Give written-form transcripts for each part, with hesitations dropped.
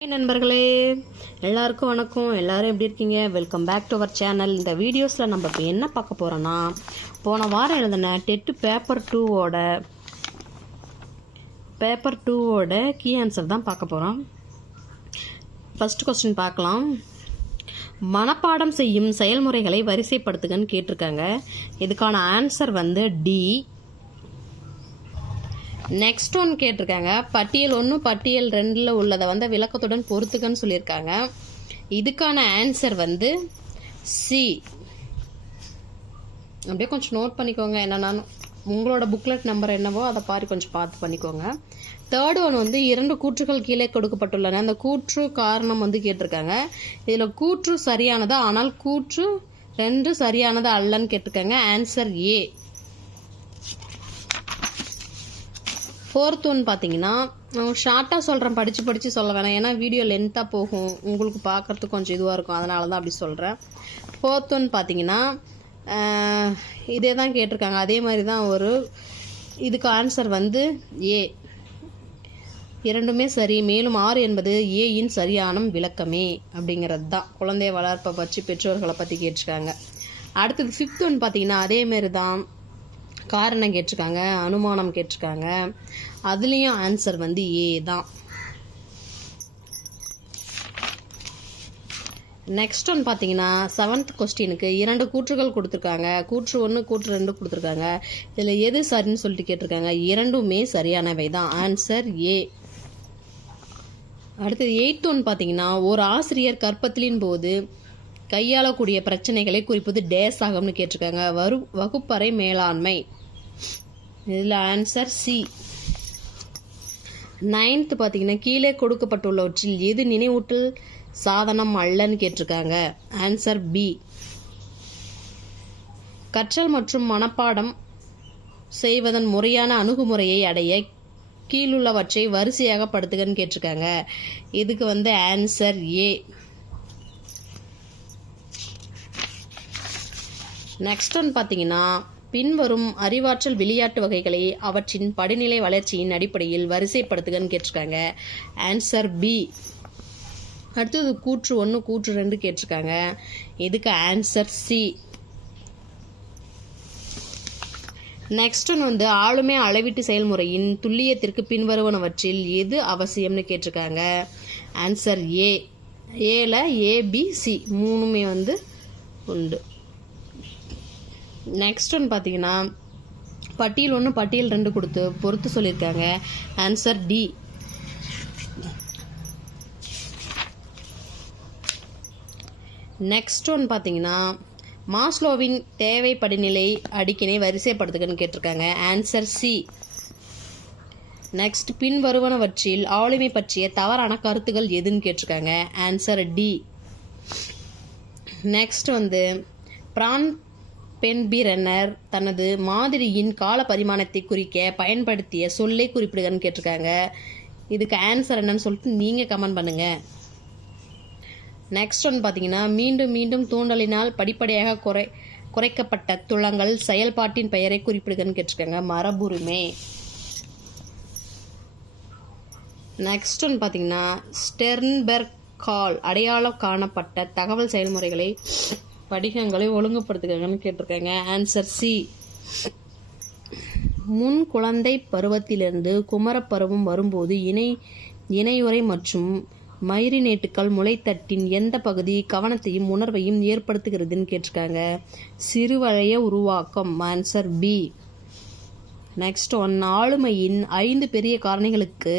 நண்பர்களே எல்லாருக்கும் வணக்கம். எல்லாரும் எப்படி இருக்கீங்க? Welcome back to our channel. இந்த வீடியோஸில் நம்ம இப்போ என்ன பார்க்க போகிறோன்னா, போன வாரம் எழுதின டெட்டு பேப்பர் டூவோட கீ ஆன்சர் தான் பார்க்க போகிறோம். ஃபர்ஸ்ட் கொஸ்டின் பார்க்கலாம். மனப்பாடம் செய்யும் செயல்முறைகளை வரிசைப்படுத்துகன்னு கேட்டிருக்காங்க. இதுக்கான ஆன்சர் வந்து டி. நெக்ஸ்ட் ஒன் கேட்டிருக்காங்க, பட்டியல் 1 பட்டியல் 2 உள்ளதை வந்து விளக்கத்துடன் பொறுத்துக்கன்னு சொல்லியிருக்காங்க. இதுக்கான ஆன்சர் வந்து சி. அப்படியே கொஞ்சம் நோட் பண்ணிக்கோங்க. என்னன்னா உங்களோட புக்லெட் நம்பர் என்னவோ அதை கொஞ்சம் பார்த்து பண்ணிக்கோங்க. தேர்ட் ஒன் வந்து 2 கூற்றுகள் கீழே கொடுக்கப்பட்டுள்ளன. அந்த கூற்று காரணம் வந்து கேட்டிருக்காங்க. இதில் கூற்று சரியானதா, ஆனால் கூற்று 2 சரியானதா அல்லன்னு கேட்டிருக்காங்க. Answer A. ஃபோர்த் ஒன் பார்த்தீங்கன்னா, ஷார்ட்டாக சொல்கிறேன், படித்து சொல்ல வேணாம். ஏன்னா வீடியோ லென்த்தாக போகும், உங்களுக்கு பார்க்குறதுக்கு கொஞ்சம் இதுவாக இருக்கும், அதனால தான் அப்படி சொல்கிறேன். ஃபோர்த் ஒன் பார்த்தீங்கன்னா இதே தான் கேட்டிருக்காங்க. அதே மாதிரி தான் இதுக்கு ஆன்சர் வந்து ஏ. இரண்டுமே சரி. மேலும் 6 என்பது ஏயின் சரியான விளக்கமே அப்படிங்கிறது தான். குழந்தைய வளர்ப்பை பற்றி பெற்றோர்களை பற்றி கேட்டிருக்காங்க. அடுத்தது ஃபிஃப்த் ஒன் பார்த்தீங்கன்னா அதே மாதிரி தான். காரணம் கேட்டிருக்காங்க, அனுமானம் கேட்டிருக்காங்க. அதுலேயும் ஆன்சர் வந்து ஏ தான். நெக்ஸ்ட் ஒன் பார்த்தீங்கன்னா 7th கொஸ்டினுக்கு 2 கூற்றுகள் கொடுத்துருக்காங்க. கூற்று 1 கூற்று 2 கொடுத்துருக்காங்க. இதில் எது சரின்னு சொல்லிட்டு கேட்டிருக்காங்க. இரண்டுமே சரியானவை தான். Answer A. அடுத்தது 8th ஒன் பார்த்தீங்கன்னா, ஒரு ஆசிரியர் கற்பித்தலின் போது கையாளக்கூடிய பிரச்சனைகளை குறிப்பது டேஸ் ஆகும்னு கேட்டிருக்காங்க. வகுப்பறை மேலாண்மை. இதில் ஆன்சர் சி. 9th பார்த்தீங்கன்னா, கீழே கொடுக்கப்பட்டுள்ளவற்றில் எது நினைவூட்டல் சாதனம் அல்லன்னு கேட்டிருக்காங்க. Answer B. கற்றல் மற்றும் மனப்பாடம் செய்வதன் முறையான அணுகுமுறையை அடைய கீழுள்ளவற்றை வரிசையாக படுத்துகன்னு கேட்டிருக்காங்க. இதுக்கு வந்து ஆன்சர் ஏ. நெக்ஸ்ட் ஒன் பார்த்தீங்கன்னா, பின்வரும் அறிவாற்றல் விளையாட்டு வகைகளை அவற்றின் படிநிலை வளர்ச்சியின் அடிப்படையில் வரிசைப்படுத்துகன்னு கேட்டிருக்காங்க. Answer B. அடுத்தது கூற்று 1 கூற்று 2 கேட்டிருக்காங்க. இதுக்கு ஆன்சர் சி. நெக்ஸ்ட் ஒன் வந்து ஆளுமை அளவீட்டு செயல்முறையின் துல்லியத்திற்கு பின்வருவனவற்றில் எது அவசியம்னு கேட்டிருக்காங்க. Answer A. ஏல ஏபிசி 3மே வந்து உண்டு. நெக்ஸ்ட் ஒன் பார்த்தீங்கன்னா, பட்டியல் 1 பட்டியல் 2 கொடுத்து பொறுத்து சொல்லியிருக்காங்க. Answer D. நெக்ஸ்ட் ஒன் பார்த்தீங்கன்னா, மாஸ்லோவின் தேவை படிநிலை அடுக்கினை வரிசைப்படுத்துகன்னு கேட்டிருக்காங்க. Answer C. நெக்ஸ்ட், பின்வருவனவற்றில் ஆளுமை பற்றிய தவறான கருத்துக்கள் எதுன்னு கேட்டிருக்காங்க. Answer D. நெக்ஸ்ட் வந்து பிரான் பென்பிரனர் தனது மாதிரியின் கால பரிமாணத்தை குறிக்க பயன்படுத்திய சொல்லை குறிப்பிடுகன்னு கேட்டிருக்காங்க. இதுக்கு ஆன்சர் என்னன்னு சொல்லிட்டு நீங்கள் கமெண்ட் பண்ணுங்க. நெக்ஸ்ட் ஒன் பார்த்தீங்கன்னா, மீண்டும் மீண்டும் தூண்டலினால் படிப்படியாக குறைக்கப்பட்ட துளங்கள் செயல்பாட்டின் பெயரை குறிப்பிடுகன்னு கேட்டிருக்காங்க. மரபுரிமை. நெக்ஸ்ட் ஒன் பார்த்தீங்கன்னா, ஸ்டெர்ன்பெர்கால் அடையாளம் காணப்பட்ட தகவல் செயல்முறைகளை படிகங்களை ஒழுங்குபடுத்துகன்னு கேட்டிருக்காங்க. Answer C. முன் குழந்தை பருவத்திலிருந்து குமரப்பருவம் வரும்போது இணையுறை மற்றும் மைரினேட்டுகள் முளைத்தட்டின் எந்த பகுதி கவனத்தையும் உணர்வையும் ஏற்படுத்துகிறதுன்னு கேட்டிருக்காங்க. சிறுவளைய உருவாக்கம். Answer B. நெக்ஸ்ட் ஒன், ஆளுமையின் 5 பெரிய காரணிகளுக்கு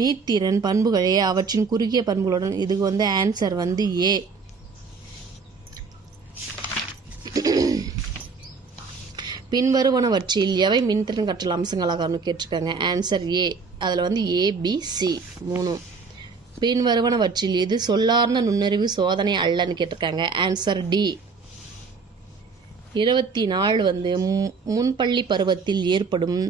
மீத்திறன் பண்புகளே அவற்றின் குறுகிய பண்புகளுடன். இதுக்கு வந்து ஆன்சர் வந்து ஏ. பின்வருவனவற்றில் எவை மின்திறன் கற்றல் அம்சங்களாக கேட்டிருக்காங்க. Answer A. அதில் வந்து ஏபிசி 3. பின்வருவனவற்றில் எது சொல்லார்ந்த நுண்ணறிவு சோதனை அல்லன்னு கேட்டிருக்காங்க. Answer D. 24 வந்து முன்பள்ளி பருவத்தில் ஏற்படும்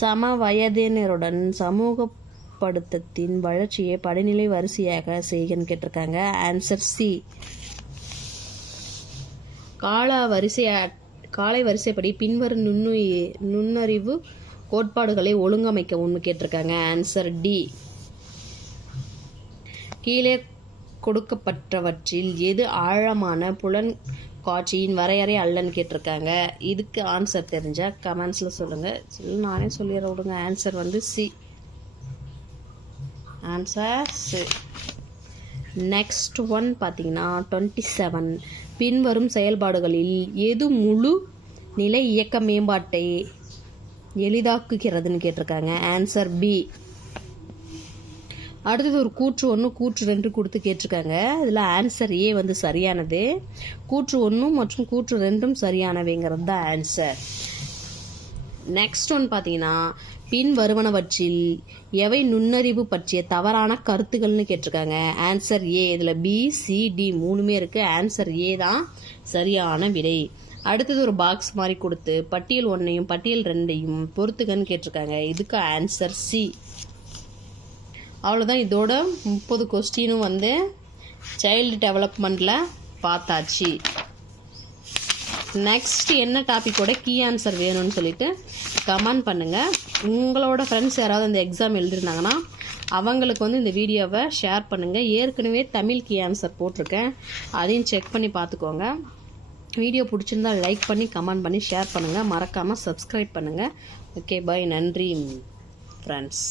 சமவயதினருடன் சமூகப்படுத்தத்தின் வளர்ச்சியை படிநிலை வரிசையாக செய்கன்னு கேட்டிருக்காங்க. Answer C. காலை வரிசைப்படி பின்வரும் நுண்ணறிவு கோட்பாடுகளை ஒழுங்கமைக்கவும் கேட்டிருக்காங்க. Answer D. கீழே கொடுக்கப்பட்டவற்றில் எது ஆழமான புலன் காட்சியின் வரையறை அல்லன்னு கேட்டிருக்காங்க. இதுக்கு ஆன்சர் தெரிஞ்சா கமெண்ட்ஸில் சொல்லுங்கள். நானே சொல்லிடுற விடுங்க. ஆன்சர் வந்து C. Answer C. Next one பார்த்தீங்கன்னா 27. பின்வரும் செயல்பாடுகளில் எது முழு நிலை இயக்க மேம்பாட்டை எளிதாக்குகிறதுன்னு கேட்டிருக்காங்க. Answer B. அடுத்தது ஒரு கூற்று 1 கூற்று 2 கொடுத்து கேட்டிருக்காங்க. இதில் ஆன்சர் ஏ வந்து சரியானது. கூற்று 1 மற்றும் கூற்று 2 சரியானவைங்கிறது தான் ஆன்சர். நெக்ஸ்ட் ஒன் பார்த்தீங்கன்னா பின் வருவனவற்றில் எவை நுண்ணறிவு பற்றிய தவறான கருத்துக்கள்னு கேட்டிருக்காங்க. Answer A. இதில் பி, சி, டி 3மே இருக்குது. ஆன்சர் ஏ தான் சரியான விடை. அடுத்தது ஒரு பாக்ஸ் மாதிரி கொடுத்து பட்டியல் 1ஐயும் பட்டியல் 2ஐயும் பொறுத்துக்கன்னு கேட்டிருக்காங்க. இதுக்கு ஆன்சர் சி. அவ்வளோதான். இதோட 30 கொஸ்டினும் வந்து சைல்டு டெவலப்மெண்ட்டில் பார்த்தாச்சு. நெக்ஸ்ட் என்ன டாப்பிக்கோட கீ ஆன்சர் வேணும்னு சொல்லிட்டு கமெண்ட் பண்ணுங்கள். உங்களோட ஃப்ரெண்ட்ஸ் யாராவது இந்த எக்ஸாம் எழுதிருந்தாங்கன்னா அவங்களுக்கு வந்து இந்த வீடியோவை ஷேர் பண்ணுங்கள். ஏற்கனவே தமிழ் கீ ஆன்சர் போட்டிருக்கேன், அதையும் செக் பண்ணி பார்த்துக்கோங்க. வீடியோ பிடிச்சிருந்தா லைக் பண்ணி கமெண்ட் பண்ணி ஷேர் பண்ணுங்கள். மறக்காமல் சப்ஸ்கிரைப் பண்ணுங்கள். ஓகே, பாய். நன்றி ஃப்ரெண்ட்ஸ்.